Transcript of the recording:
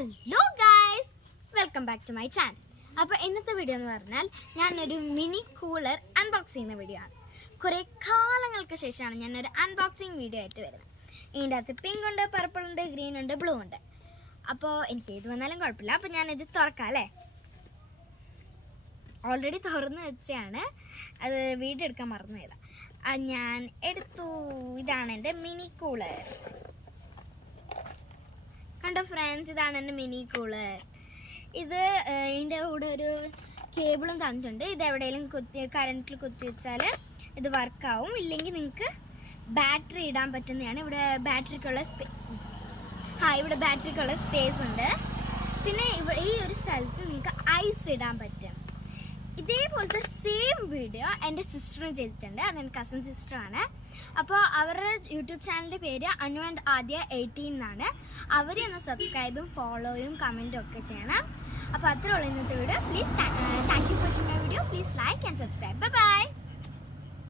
Hello guys, welcome back to my channel. അപ്പോൾ ഇന്നത്തെ video എന്ന് പറഞ്ഞാൽ ഞാനൊരു മിനി കൂളർ അൺബോക്സ് ചെയ്യുന്ന വീഡിയോ ആണ്. കുറേ കാലങ്ങൾക്ക് ശേഷമാണ് ഞാനൊരു അൺബോക്സിങ് വീഡിയോ ആയിട്ട് വരുന്നത്. ഇതിൻ്റെ അകത്ത് പിങ്ക് ഉണ്ട്, പർപ്പിൾ ഉണ്ട്, ഗ്രീൻ ഉണ്ട്, ബ്ലൂ ഉണ്ട്. അപ്പോൾ എനിക്ക് ഏത് വന്നാലും കുഴപ്പമില്ല. അപ്പോൾ ഞാനിത് തുറക്കാം അല്ലേ. ഓൾറെഡി തുറന്ന് വെച്ചാണ്, അത് വീഡിയോ എടുക്കാൻ മറന്നു പോയതാണ്. ഞാൻ എടുത്തു. ഇതാണ് എൻ്റെ മിനി കൂളർ. കണ്ടോ ഫ്രണ്ട്സ്, ഇതാണ് എൻ്റെ മിനി കൂളർ. ഇത് ഇതിൻ്റെ കൂടെ ഒരു കേബിളും തന്നിട്ടുണ്ട്. ഇത് എവിടെയെങ്കിലും കറണ്ടിൽ കുത്തി വെച്ചാൽ ഇത് വർക്കാവും. ഇല്ലെങ്കിൽ നിങ്ങൾക്ക് ബാറ്ററി ഇടാൻ പറ്റുന്നതാണ്. ഇവിടെ ബാറ്ററിക്കുള്ള സ്പേസ് ഉണ്ട്. പിന്നെ ഈ ഒരു സ്ഥലത്ത് നിങ്ങൾക്ക് ഐസ് ഇടാൻ പറ്റും. ഇതേപോലത്തെ സെയിം വീഡിയോ എൻ്റെ സിസ്റ്ററും ചെയ്തിട്ടുണ്ട്. അതെൻ്റെ കസിൻ സിസ്റ്ററാണ്. അപ്പോൾ അവരുടെ യൂട്യൂബ് ചാനലിൻ്റെ പേര് അനു ആൻഡ് ആദ്യ 18 എന്നാണ്. അവരെ ഒന്ന് സബ്സ്ക്രൈബും ഫോളോയും കമൻറ്റും ഒക്കെ ചെയ്യണം. അപ്പോൾ അത്രേ ഉള്ളൂ ഇന്നത്തെ video. Please thank you for watching my video. Please like and subscribe. By.